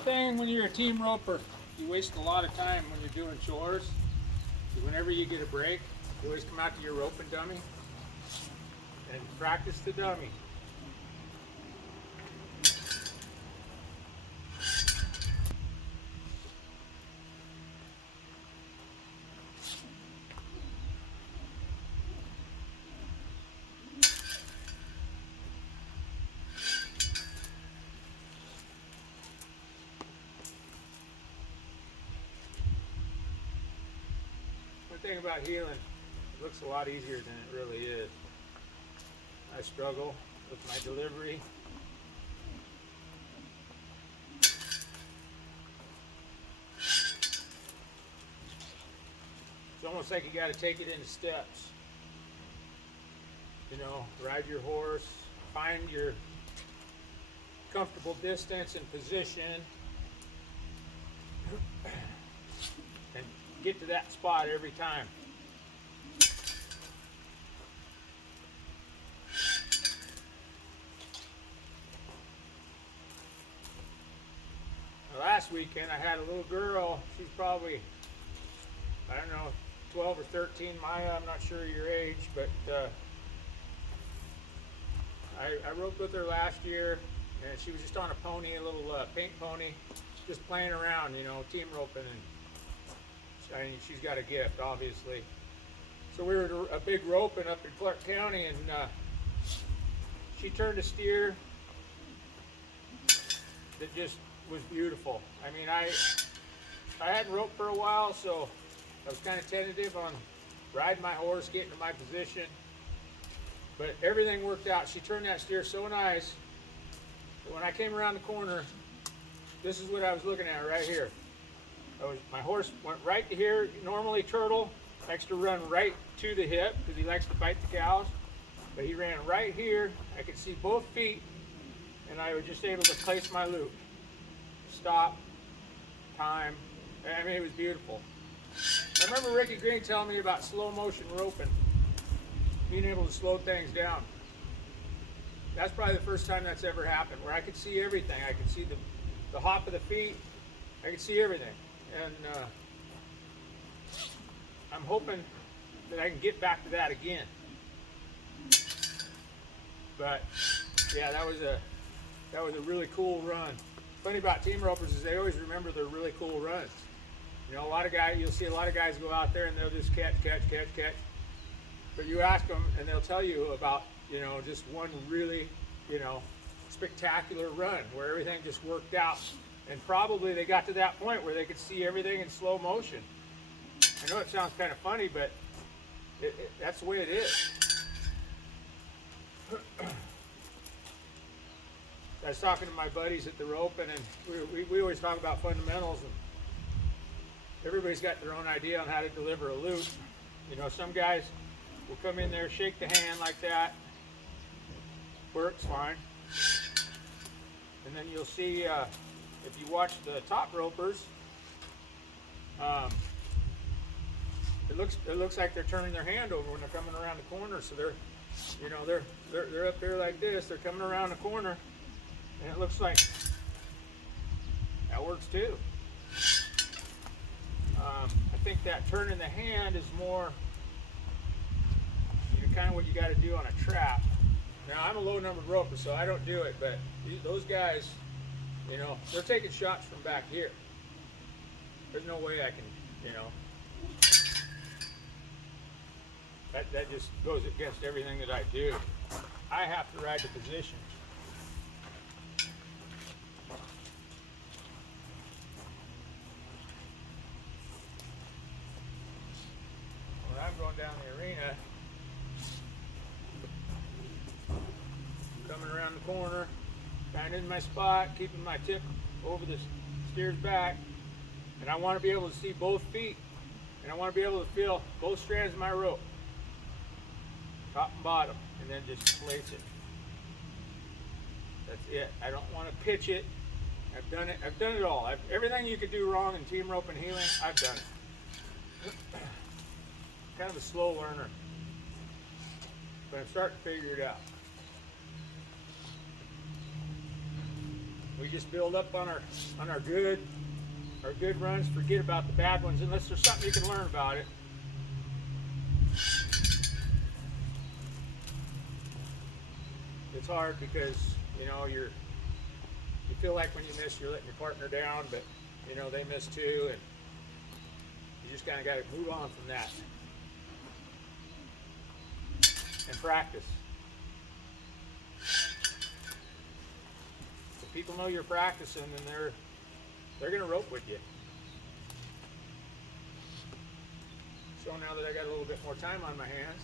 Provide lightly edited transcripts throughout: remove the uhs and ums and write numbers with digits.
thing when you're a team roper, you waste a lot of time when you're doing chores. Whenever you get a break, you always come out to your rope and dummy and practice the dummy. One thing about heeling, it looks a lot easier than it really is. I struggle with my delivery. It's almost like you got to take it in steps. You know, ride your horse, find your comfortable distance and position, and get to that spot every time. Last weekend I had a little girl, she's probably, I don't know, 12 or 13, Maya, I'm not sure your age, but I roped with her last year, and she was just on a pony, a little pink pony, just playing around, you know, team roping, and I mean, she's got a gift, obviously. So we were at a big roping up in Clark County, and she turned a steer that just was beautiful. I mean, I hadn't roped for a while, so I was kind of tentative on riding my horse, getting to my position, but everything worked out. She turned that steer so nice that when I came around the corner, this is what I was looking at right here. My horse went right to here. Normally Turtle likes to run right to the hip because he likes to bite the cows, but he ran right here. I could see both feet, and I was just able to place my loop. Stop, time. I mean, it was beautiful. I remember Ricky Green telling me about slow motion roping, being able to slow things down. That's probably the first time that's ever happened, where I could see everything. I could see the hop of the feet. I could see everything. And I'm hoping that I can get back to that again. But yeah, that was a really cool run. Funny about team ropers is they always remember their really cool runs. You know, you'll see a lot of guys go out there and they'll just catch. But you ask them and they'll tell you about, you know, just one really, you know, spectacular run where everything just worked out. And probably they got to that point where they could see everything in slow motion. I know it sounds kind of funny, but that's the way it is. I was talking to my buddies at the roping, and we always talk about fundamentals, and everybody's got their own idea on how to deliver a loop. You know, some guys will come in there, shake the hand like that, works fine. And then you'll see, if you watch the top ropers, it looks like they're turning their hand over when they're coming around the corner. So they're up there like this. They're coming around the corner, and it looks like that works too. I think that turning the hand is more, kind of what you got to do on a trap. Now I'm a low numbered roper, so I don't do it. But those guys, you know, they're taking shots from back here. There's no way I can, you know. That just goes against everything that I do. I have to ride the position. When I'm going down the arena, coming around the corner, kind of in my spot, keeping my tip over the steer's back, and I want to be able to see both feet, and I want to be able to feel both strands of my rope, top and bottom, and then just place it. That's it. I don't want to pitch it. I've done it. I've done it all. Everything you could do wrong in team rope and heeling, I've done it. Kind of a slow learner, but I'm starting to figure it out. We just build up on our good runs, forget about the bad ones, unless there's something you can learn about it. It's hard because, you know, you feel like when you miss, you're letting your partner down, but, you know, they miss too, and you just kind of got to move on from that and practice. If people know you're practicing, then they're going to rope with you. So now that I got a little bit more time on my hands,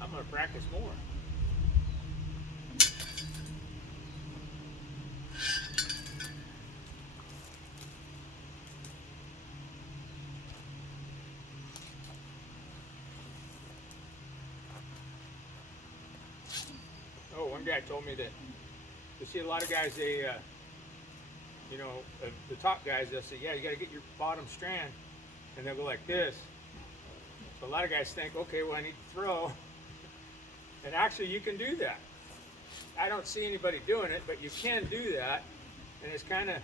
I'm going to practice more. Oh, one guy told me that you see a lot of guys, they, you know, the top guys, they'll say, yeah, you got to get your bottom strand, and they'll go like this. So a lot of guys think, okay, well, I need to throw. And actually, you can do that. I don't see anybody doing it, but you can do that. And it's kind of,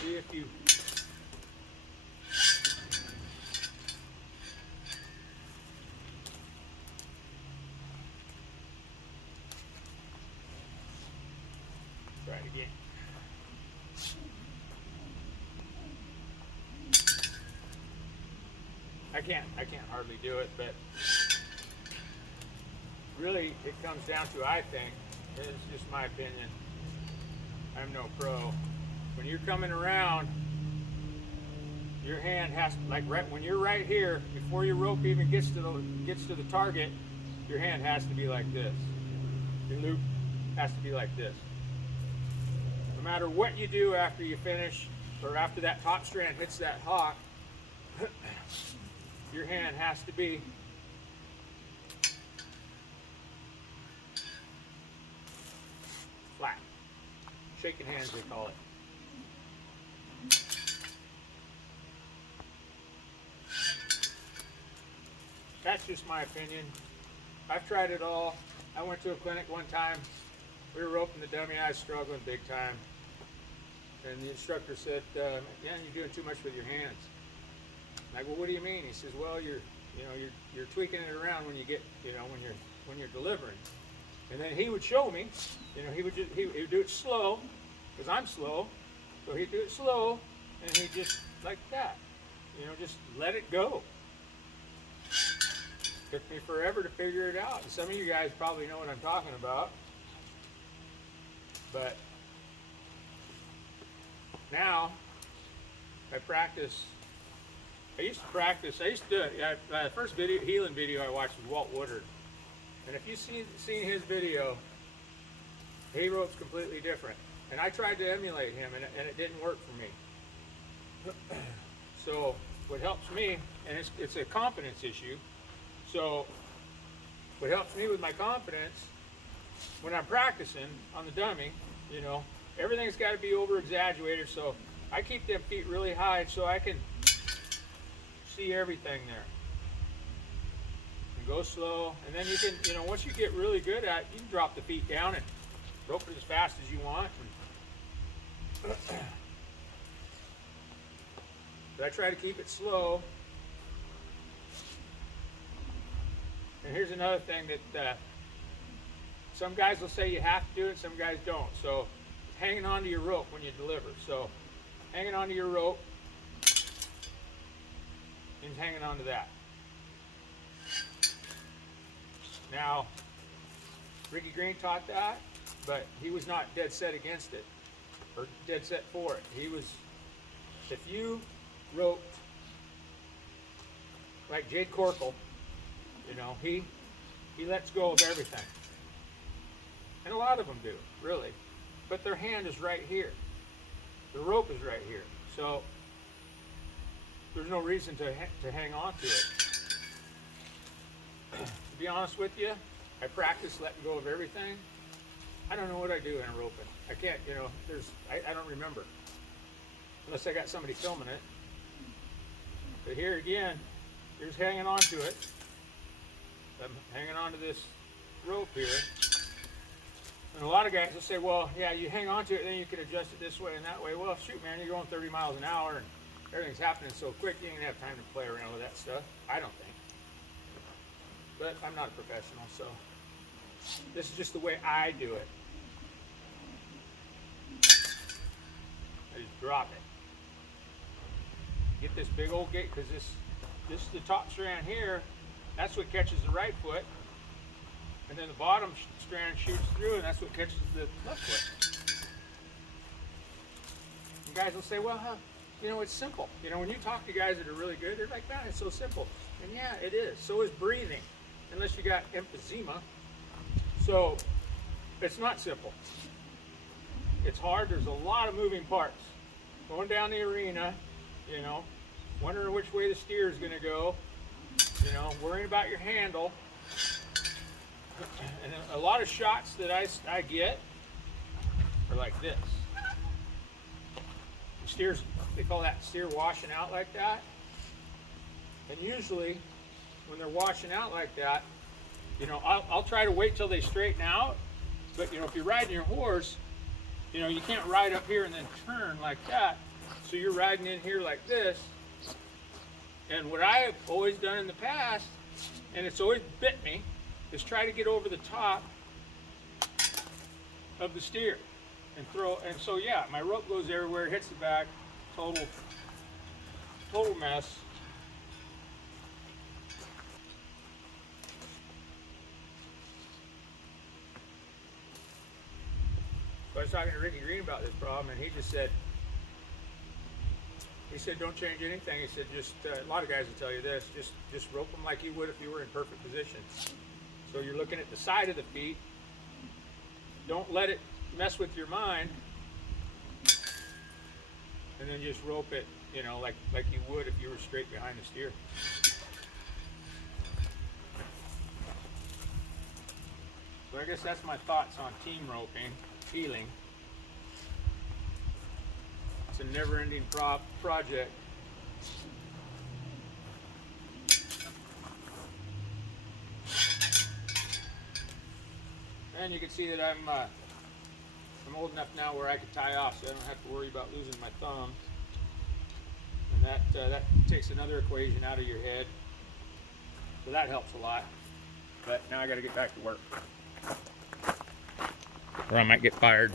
see if you, try it again. I can't hardly do it, but really it comes down to, I think, it's just my opinion, I'm no pro. When you're coming around, your hand has to, like right when you're right here, before your rope even gets to the target, your hand has to be like this. Your loop has to be like this. No matter what you do after you finish, or after that top strand hits that hock, your hand has to be flat. Shaking hands, they call it. That's just my opinion. I've tried it all. I went to a clinic one time. We were roping the dummy. I was struggling big time. And the instructor said, yeah, you're doing too much with your hands. I'm like, well, what do you mean? He says, well, you're tweaking it around when you get, when you're delivering. And then he would show me, he would do it slow, because I'm slow. So he'd do it slow, and he'd just like that, just let it go. Took me forever to figure it out. And some of you guys probably know what I'm talking about. But now I practice. I used to do it. The first healing video I watched was Walt Woodard. And if you've seen his video, he ropes completely different. And I tried to emulate him, and it didn't work for me. So what helps me, and it's a confidence issue, so what helps me with my confidence, when I'm practicing on the dummy, everything's got to be over-exaggerated, so I keep them feet really high so I can see everything there. And go slow, and then you can, once you get really good at it, you can drop the feet down and rope it as fast as you want. But I try to keep it slow. And here's another thing that some guys will say you have to do it, some guys don't. So hanging onto your rope when you deliver. So hanging onto your rope means hanging onto that. Now, Ricky Green taught that, but he was not dead set against it, or dead set for it. He was, if you roped like Jade Corkle, he lets go of everything. And a lot of them do, really. But their hand is right here. The rope is right here. So there's no reason to hang on to it. To be honest with you, I practice letting go of everything. I don't know what I do in a roping. I can't, I don't remember. Unless I got somebody filming it. But here again, here's hanging on to it. I'm hanging on to this rope here. And a lot of guys will say, well, yeah, you hang on to it, then you can adjust it this way and that way. Well, shoot, man, you're going 30 miles an hour and everything's happening so quick, you ain't gonna have time to play around with that stuff. I don't think. But I'm not a professional, so this is just the way I do it. I just drop it. Get this big old gate, because this is the top strand here. That's what catches the right foot. And then the bottom strand shoots through, and that's what catches the left foot. And guys will say, well, you know, it's simple. You know, when you talk to guys that are really good, they're like, man, it's so simple. And yeah, it is. So is breathing, unless you got emphysema. So it's not simple. It's hard. There's a lot of moving parts. Going down the arena, you know, wondering which way the steer is going to go, you know, worrying about your handle. And a lot of shots that I get are like this. The steers, they call that steer washing out like that. And usually when they're washing out like that, you know, I'll try to wait till they straighten out. But, you know, if you're riding your horse, you know, you can't ride up here and then turn like that. So you're riding in here like this. And what I have always done in the past, and it's always bit me, is try to get over the top of the steer and throw. And so yeah, my rope goes everywhere, hits the back, total mess. So I was talking to Ricky Green about this problem, and he just said, don't change anything. He said, just a lot of guys will tell you this, just rope them like you would if you were in perfect position. So you're looking at the side of the feet. Don't let it mess with your mind. And then just rope it, you know, like you would if you were straight behind the steer. So I guess that's my thoughts on team roping, heeling. It's a never-ending project. And you can see that I'm old enough now where I can tie off, so I don't have to worry about losing my thumb. And that takes another equation out of your head. So that helps a lot. But now I got to get back to work, or I might get fired.